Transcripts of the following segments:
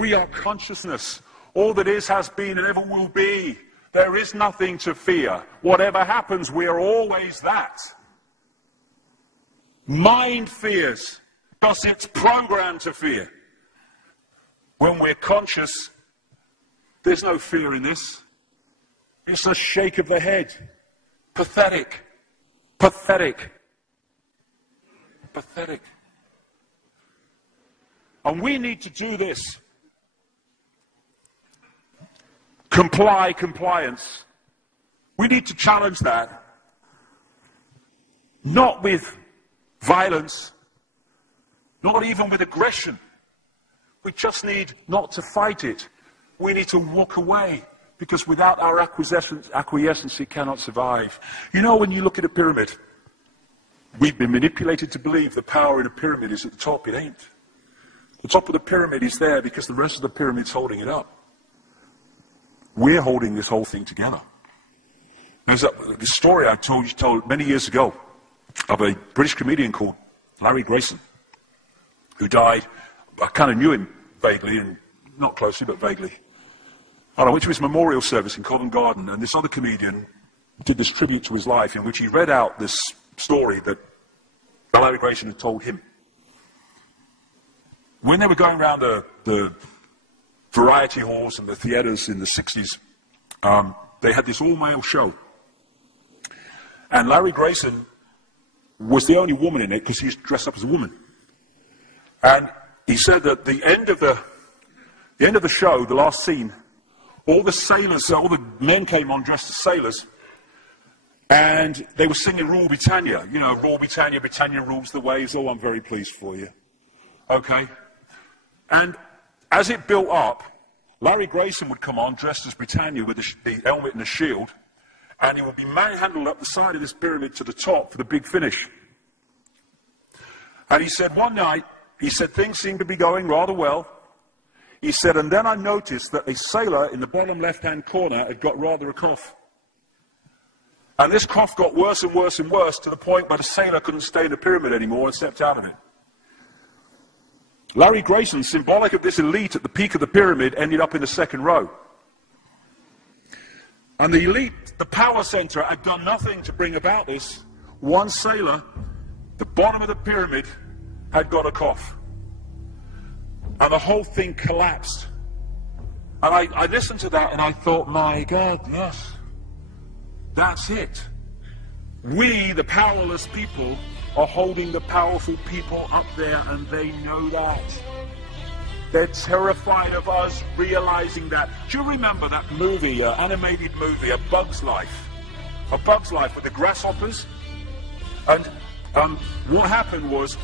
We are consciousness. All that is, has been, and ever will be. There is nothing to fear. Whatever happens, we are always that. Mind fears because it's programmed to fear. When we're conscious, there's no fear in this. It's a shake of the head. Pathetic. Pathetic. Pathetic. And we need to do this. Compliance. We need to challenge that. Not with violence, not even with aggression. We just need not to fight it. We need to walk away, because without our acquiescence, it cannot survive. You know, when you look at a pyramid, we've been manipulated to believe the power in a pyramid is at the top. It ain't. The top of the pyramid is there because the rest of the pyramid's holding it up. We're holding this whole thing together. There's this story I told many years ago of a British comedian called Larry Grayson, who died. I kind of knew him vaguely, and not closely, but vaguely. And I went to his memorial service in Covent Garden, and this other comedian did this tribute to his life in which he read out this story that Larry Grayson had told him. When they were going around the variety halls and the theatres in the 60s, they had this all-male show. And Larry Grayson was the only woman in it because he was dressed up as a woman. And he said that the end of the show, the last scene, all the sailors, all the men came on dressed as sailors, and they were singing Rule Britannia. You know, Rule Britannia, Britannia rules the waves. Oh, I'm very pleased for you. Okay. And as it built up, Larry Grayson would come on dressed as Britannia with the helmet and the shield, and he would be manhandled up the side of this pyramid to the top for the big finish. And he said one night, he said things seemed to be going rather well. He said, and then I noticed that a sailor in the bottom left-hand corner had got rather a cough. And this cough got worse and worse and worse to the point where the sailor couldn't stay in the pyramid anymore and stepped out of it. Larry Grayson, symbolic of this elite at the peak of the pyramid, ended up in the second row. And the elite, the power center, had done nothing to bring about this. One sailor, the bottom of the pyramid, had got a cough. And the whole thing collapsed. And I listened to that and I thought, my God, yes, that's it. We, the powerless people, are holding the powerful people up there, and they know that. They're terrified of us realizing that. Do you remember that movie, animated movie, A Bug's Life? A Bug's Life with the grasshoppers? And what happened was,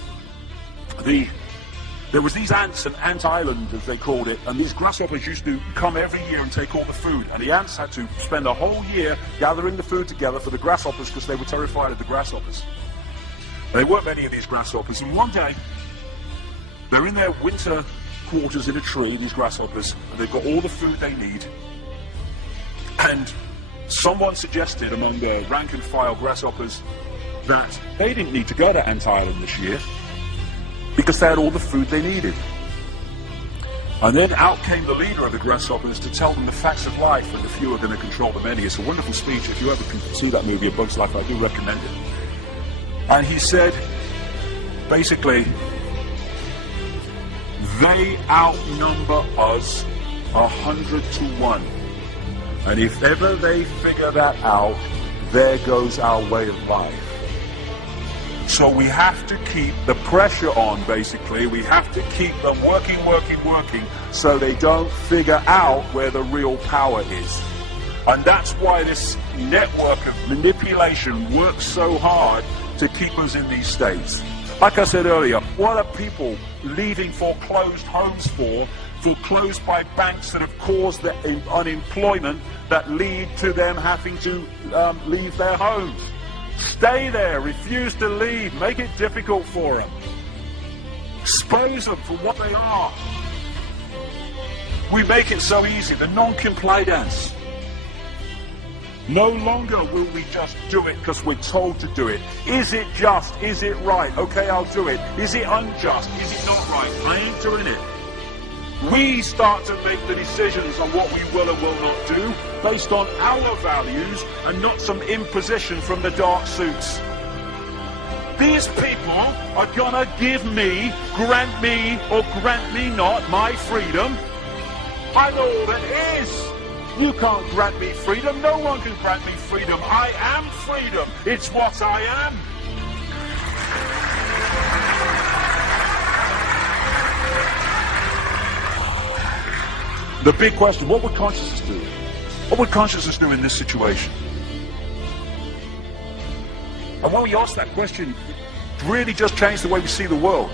there was these ants, an ant island as they called it, and these grasshoppers used to come every year and take all the food, and the ants had to spend a whole year gathering the food together for the grasshoppers because they were terrified of the grasshoppers. There weren't many of these grasshoppers, and one day they're in their winter quarters in a tree, these grasshoppers, and they've got all the food they need, and someone suggested among the rank and file grasshoppers that they didn't need to go to Ant Island this year because they had all the food they needed. And then out came the leader of the grasshoppers to tell them the facts of life, and the few are going to control the many. It's a wonderful speech. If you ever can see that movie, A Bug's Life, I do recommend it. And he said, basically, they outnumber us 100 to 1. And if ever they figure that out, there goes our way of life. So we have to keep the pressure on, basically. We have to keep them working, so they don't figure out where the real power is. And that's why this network of manipulation works so hard to keep us in these states. Like I said earlier, what are people leaving foreclosed homes for? Foreclosed by banks that have caused the unemployment that lead to them having to leave their homes. Stay there, refuse to leave, make it difficult for them. Expose them for what they are. We make it so easy, the non-compliance. No longer will we just do it because we're told to do it. Is it just? Is it right? Okay, I'll do it. Is it unjust? Is it not right? I ain't doing it. We start to make the decisions on what we will and will not do based on our values and not some imposition from the dark suits. These people are gonna give me, grant me, or grant me not my freedom. I know all that is. You can't grant me freedom. No one can grant me freedom. I am freedom. It's what I am. The big question, what would consciousness do? What would consciousness do in this situation? And when we ask that question, it really just changed the way we see the world.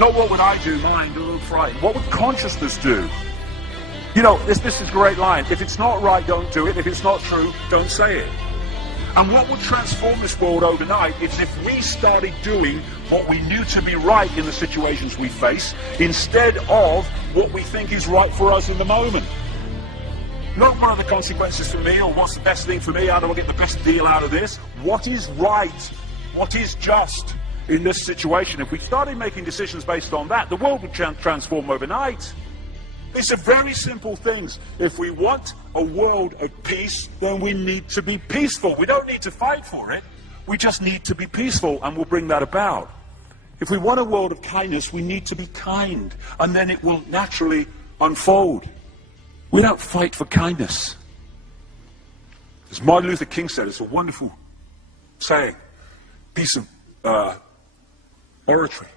Not what would I do, mind, or frightened. What would consciousness do? You know, this is a great line. If it's not right, don't do it. If it's not true, don't say it. And what would transform this world overnight is if we started doing what we knew to be right in the situations we face, instead of what we think is right for us in the moment. Not what are the consequences for me, or what's the best thing for me, how do I get the best deal out of this? What is right? What is just in this situation? If we started making decisions based on that, the world would transform overnight. These are very simple things. If we want a world of peace, then we need to be peaceful. We don't need to fight for it. We just need to be peaceful, and we'll bring that about. If we want a world of kindness, we need to be kind, and then it will naturally unfold. We don't fight for kindness. As Martin Luther King said, it's a wonderful saying, piece of oratory.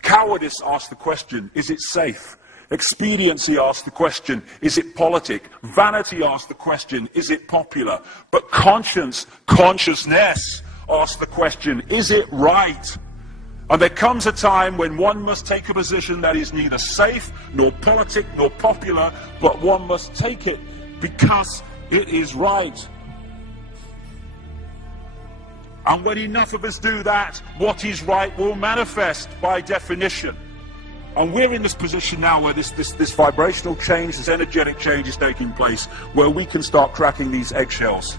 Cowardice asks the question, is it safe? Expediency asks the question, is it politic? Vanity asks the question, is it popular? But consciousness asks the question, is it right? And there comes a time when one must take a position that is neither safe, nor politic, nor popular, but one must take it because it is right. And when enough of us do that, what is right will manifest by definition. And we're in this position now where this vibrational change, this energetic change is taking place, where we can start cracking these eggshells,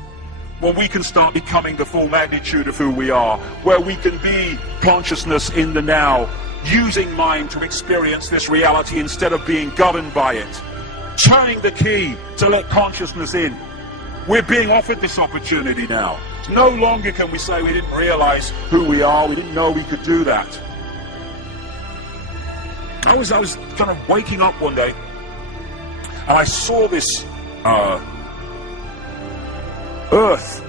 where we can start becoming the full magnitude of who we are, where we can be consciousness in the now, using mind to experience this reality instead of being governed by it, turning the key to let consciousness in. We're being offered this opportunity now. No longer can we say we didn't realize who we are, we didn't know we could do that. I was kind of waking up one day, and I saw this earth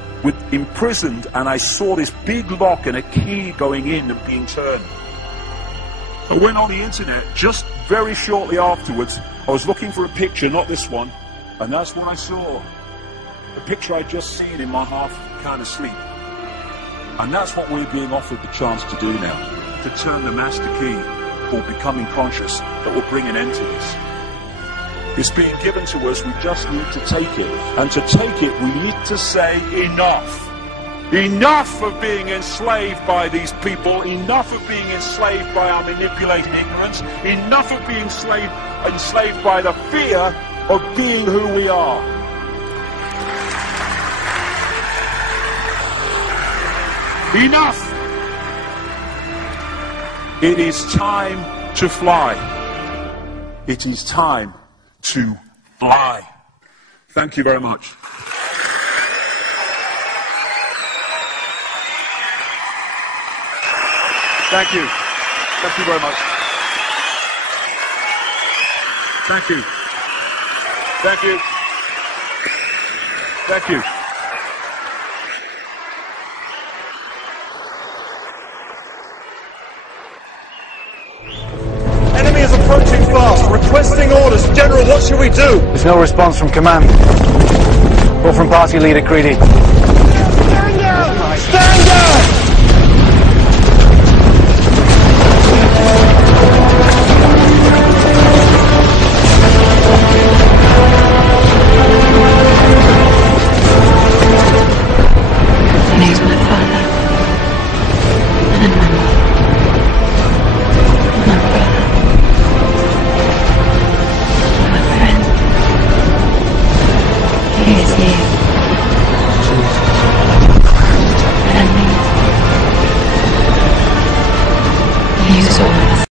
imprisoned, and I saw this big lock and a key going in and being turned. I went on the internet just very shortly afterwards. I was looking for a picture, not this one, and that's what I saw. The picture I'd just seen in my half kind of sleep. And that's what we're being offered the chance to do now, to turn the master key, or becoming conscious, that will bring an end to this. It's being given to us, we just need to take it. And to take it, we need to say enough. Enough of being enslaved by these people, enough of being enslaved by our manipulated ignorance, enough of being enslaved by the fear of being who we are. Enough! It is time to fly. It is time to fly. Thank you very much. Thank you. Thank you very much. Thank you. Thank you. Thank you. Enemy is approaching fast, requesting orders. General, what should we do? There's no response from command. Or from party leader Creedy. Stand down! Stand down!